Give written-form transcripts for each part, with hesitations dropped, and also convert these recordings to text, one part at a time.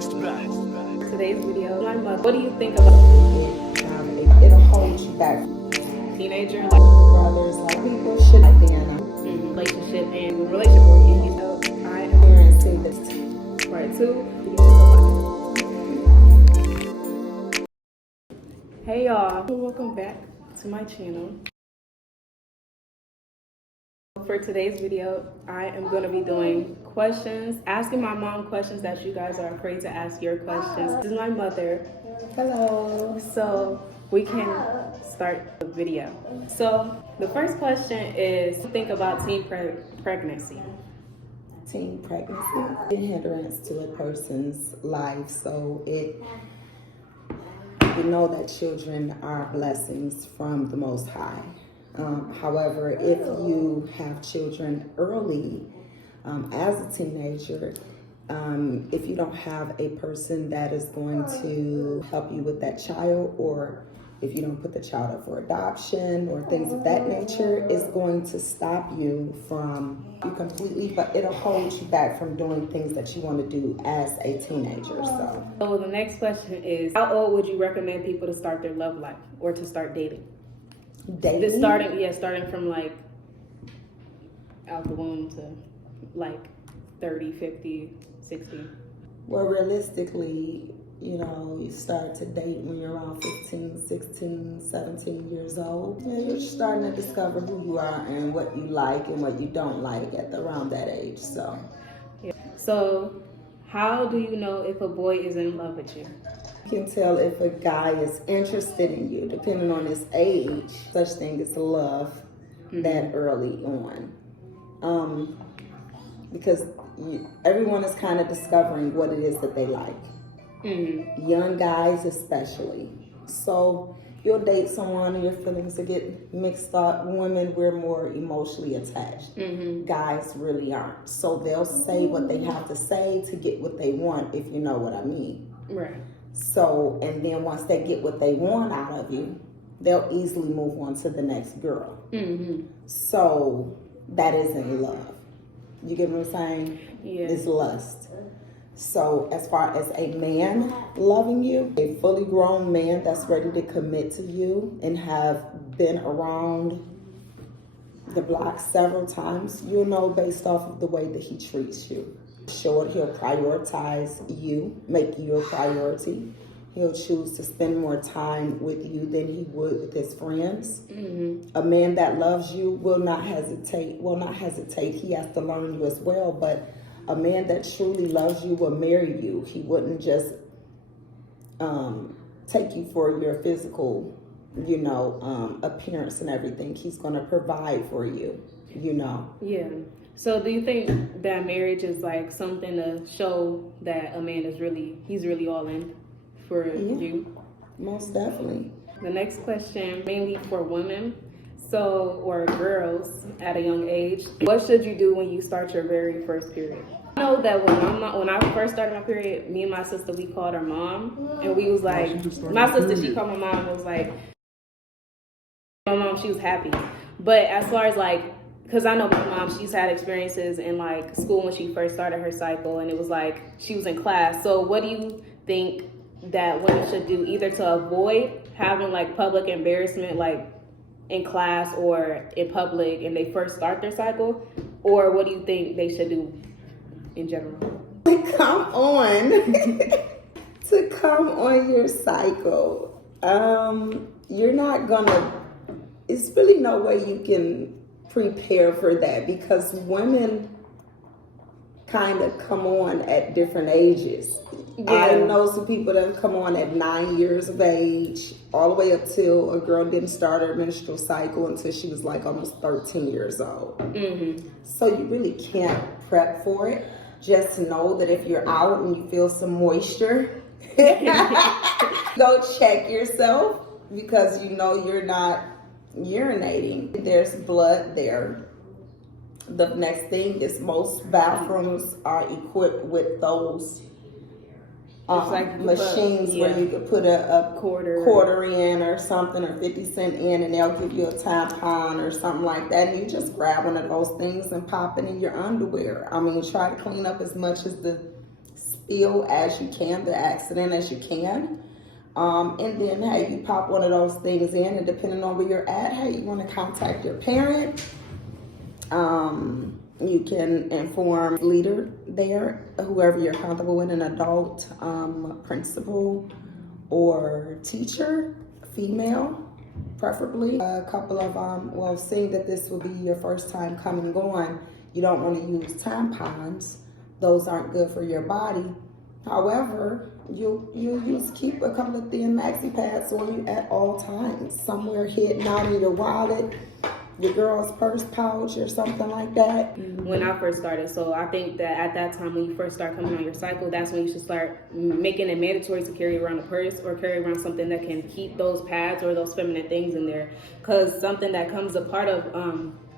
Today's video, my mother. What do you think about It'll hold you back. teenager, like Brothers, like people should identify. Relationship and relationship oriented? So I am Here and see this. part 2. Hey y'all, welcome back to my channel. For today's video, I am going to be doing questions, asking my mom questions that you guys are afraid to ask your questions. This is my mother. Hello. So we can start the video. So the first question is, think about teen pregnancy. Teen pregnancy, a hindrance to a person's life. So we know that children are blessings from the Most High. However, if you have children early, as a teenager, if you don't have a person that is going to help you with that child, or if you don't put the child up for adoption or things of that nature, it's going to stop you from you completely, but it'll hold you back from doing things that you want to do as a teenager. So the next question is, how old would you recommend people to start their love life or to start dating? Dating? Starting from like out the womb to like 30, 50, 60. Well, realistically, you start to date when you're around 15, 16, 17 years old. Yeah, you're starting to discover who you are and what you like and what you don't like around that age. So, yeah. So, how do you know if a boy is in love with you? You can tell if a guy is interested in you, depending on his age. Such thing as love that early on. Because everyone is kind of discovering what it is that they like. Young guys especially. So you'll date someone and your feelings will get mixed up. Women, we're more emotionally attached. Guys really aren't. So they'll say what they have to say to get what they want, if you know what I mean. Right. So, and then once they get what they want out of you, they'll easily move on to the next girl. So that isn't love. You get what I'm saying? Yeah. It's lust. So as far as a man loving you, a fully grown man that's ready to commit to you and have been around the block several times, you'll know based off of the way that he treats you. Sure, he'll prioritize you, make you a priority. He'll choose to spend more time with you than he would with his friends. A man that loves you will not hesitate. He has to learn you as well. But a man that truly loves you will marry you. He wouldn't just take you for your physical, appearance and everything. He's going to provide for you, Yeah. So do you think that marriage is like something to show that a man is he's really all in for you? Most definitely. The next question, mainly for women, or girls at a young age, what should you do when you start your very first period? I know that when I first started my period, me and my sister, we called our mom, and we was like, my sister, she called my mom and was like, my mom, she was happy. But as far as like, because I know my mom, she's had experiences in like school when she first started her cycle, and it was like she was in class. So what do you think that women should do, either to avoid having like public embarrassment like in class or in public and they first start their cycle, or what do you think they should do in general? Come on. To come on your cycle. You're not gonna, it's really no way you can prepare for that, because women kind of come on at different ages. Yeah. I know some people that come on at 9 years of age, all the way up till a girl didn't start her menstrual cycle until she was like almost 13 years old. So you really can't prep for it. Just know that if you're out and you feel some moisture, go check yourself, because you're not urinating. There's blood there. The next thing is most bathrooms are equipped with those machines where you could put a quarter in or something, or 50 cents in, and they'll give you a tampon or something like that, and you just grab one of those things and pop it in your underwear. I mean, try to clean up as much as the feel as you can, the accident as you can. And then, hey, you pop one of those things in, and depending on where you're at, hey, you want to contact your parent. You can inform leader there, whoever you're comfortable with, an adult, principal, or teacher, female, preferably. A couple of, well, seeing that this will be your first time coming and going, you don't want to use tampons. Those aren't good for your body. However, you keep a couple of thin maxi pads on you at all times, somewhere hidden out in your wallet, your girl's purse pouch, or something like that. When I first started, so I think that at that time when you first start coming on your cycle, that's when you should start making it mandatory to carry around a purse or carry around something that can keep those pads or those feminine things in there. Because something that comes a part of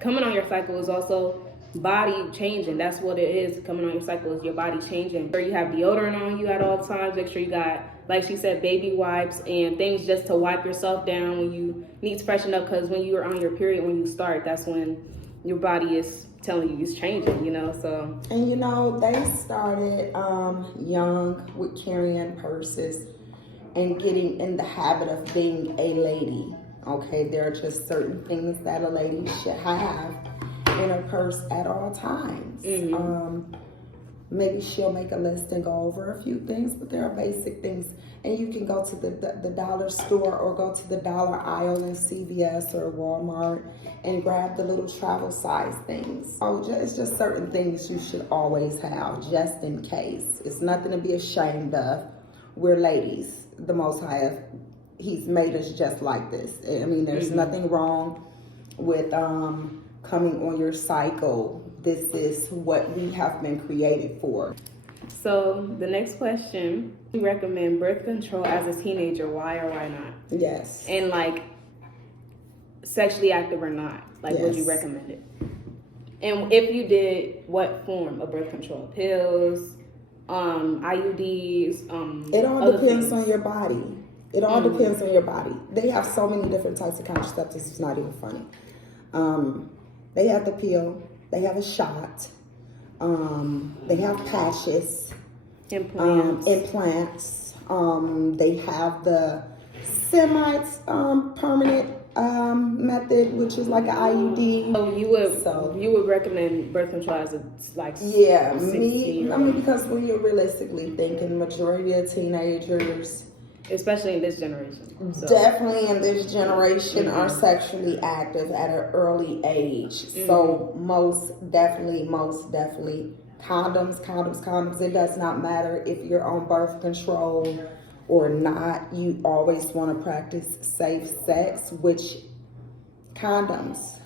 coming on your cycle is also body changing. That's what it is. Coming on your cycle is your body changing. Make sure you have deodorant on you at all times. Make sure you got, like she said, baby wipes and things just to wipe yourself down when you need to freshen up, because when you're on your period, when you start, that's when your body is telling you it's changing, you know. So, and you know, they started young with carrying purses and getting in the habit of being a lady. Okay, there are just certain things that a lady should have in her purse at all times. Maybe she'll make a list and go over a few things, but there are basic things. And you can go to the dollar store or go to the dollar aisle in CVS or Walmart and grab the little travel size things. It's just certain things you should always have, just in case. It's nothing to be ashamed of. We're ladies. The Most High, He's made us just like this. I mean, there's nothing wrong with coming on your cycle. This is what we have been created for. So the next question, you recommend birth control as a teenager, why or why not? Yes. And like sexually active or not, like would you recommend it? And if you did, what form of birth control? Pills, IUDs, it all depends on your body. It all depends on your body. They have so many different types of contraceptives, it's not even funny. They have the pill, they have a shot, they have patches, implants, they have the semi-permanent method, which is like an IUD. So you would recommend birth control as a because when you're realistically thinking, majority of teenagers, especially in this generation, definitely in this generation, are sexually active at an early age. So most definitely, condoms. It does not matter if you're on birth control or not. You always want to practice safe sex, which condoms,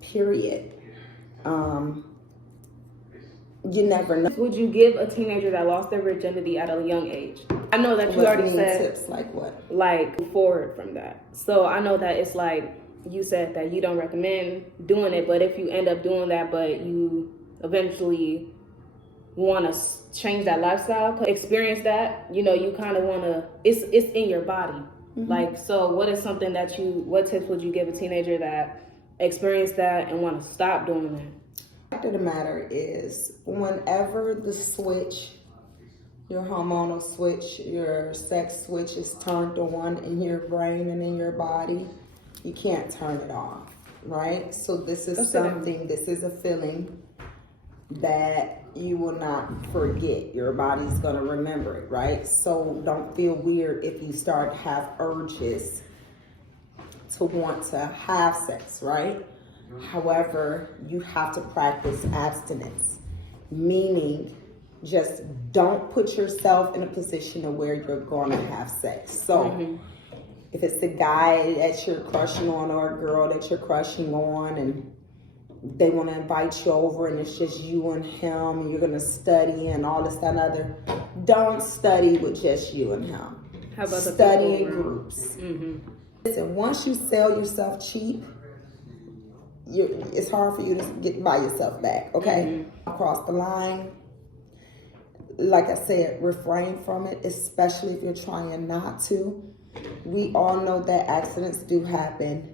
period. You never know. Would you give a teenager that lost their virginity at a young age? I know that you already said tips like what? Like forward from that. So I know that it's like you said that you don't recommend doing it, but if you end up doing that, but you eventually want to change that lifestyle, experience that, you know, you kind of want to. It's in your body. Like, so what is something that what tips would you give a teenager that experienced that and want to stop doing that? The fact of the matter is, whenever the switch, your hormonal switch, your sex switch is turned on in your brain and in your body, you can't turn it off, right? So this is this is a feeling that you will not forget. Your body's going to remember it, right? So don't feel weird if you start to have urges to want to have sex, right? However, you have to practice abstinence, meaning just don't put yourself in a position of where you're going to have sex. So if it's a guy that you're crushing on or a girl that you're crushing on and they want to invite you over and it's just you and him and you're going to study and all this, that, and other, don't study with just you and him. How about study in groups? Listen, once you sell yourself cheap, it's hard for you to get by yourself back, okay? Across the line, like I said, refrain from it, especially if you're trying not to. We all know that accidents do happen.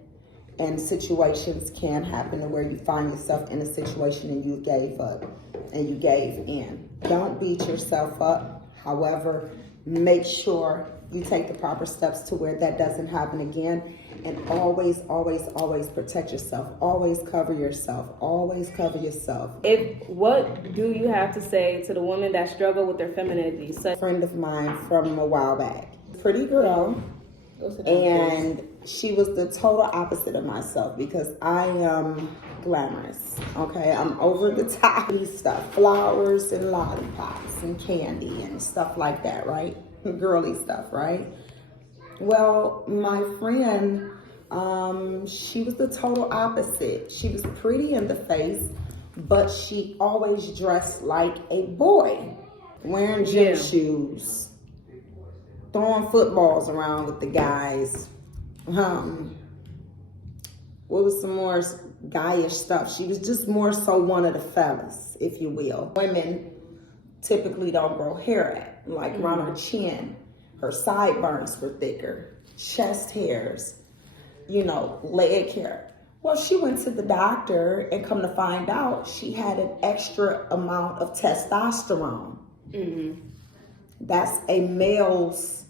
And situations can happen to where you find yourself in a situation and you gave up and you gave in. Don't beat yourself up. However, make sure you take the proper steps to where that doesn't happen again. And always, always, always protect yourself. Always cover yourself. Always cover yourself. What do you have to say to the women that struggle with their femininity? So, A friend of mine from a while back, pretty girl, and she was the total opposite of myself because I am glamorous, okay? I'm over the top stuff, flowers and lollipops and candy and stuff like that, right? Girly stuff, right? Well, my friend, she was the total opposite. She was pretty in the face, but she always dressed like a boy, wearing gym shoes, throwing footballs around with the guys. What was some more guyish stuff? She was just more so one of the fellas, if you will. Women typically don't grow hair like around her chin. Her sideburns were thicker, chest hairs, leg hair. Well, she went to the doctor and come to find out she had an extra amount of testosterone. Mm-hmm. That's a male's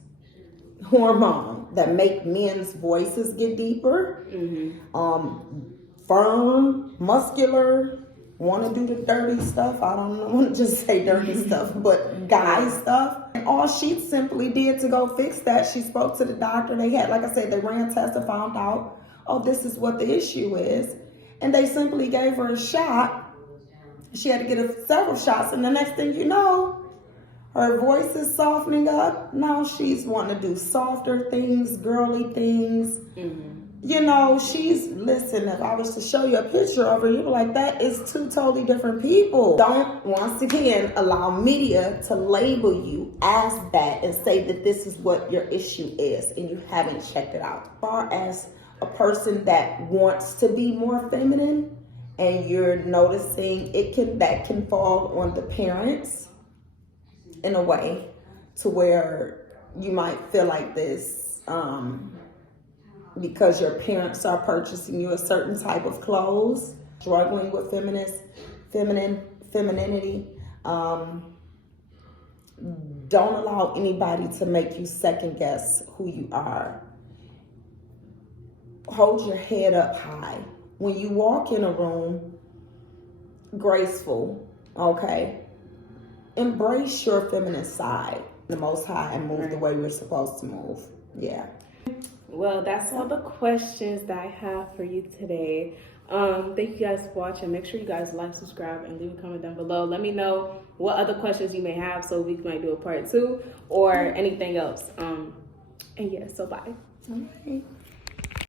hormone that make men's voices get deeper, firm, muscular, want to do the dirty stuff. I don't want to just say dirty stuff, but guy stuff. And all she simply did to go fix that, she spoke to the doctor. They had, like I said, they ran tests and found out, oh, this is what the issue is. And they simply gave her a shot. She had to get several shots. And the next thing you know, her voice is softening up. Now she's wanting to do softer things, girly things. Listen, if I was to show you a picture of her, you'd be like, that is two totally different people. Don't, once again, allow media to label you as that and say that this is what your issue is and you haven't checked it out. As far as a person that wants to be more feminine and you're noticing that can fall on the parents in a way to where you might feel like this because your parents are purchasing you a certain type of clothes, struggling with femininity. Don't allow anybody to make you second guess who you are. Hold your head up high. When you walk in a room, graceful, okay? Embrace your feminine side, the Most High, and move the way we're supposed to move. Yeah. Well, that's all the questions that I have for you today. Thank you guys for watching. Make sure you guys like, subscribe, and leave a comment down below. Let me know what other questions you may have so we might do a part 2 or anything else. And yeah, so bye. All right.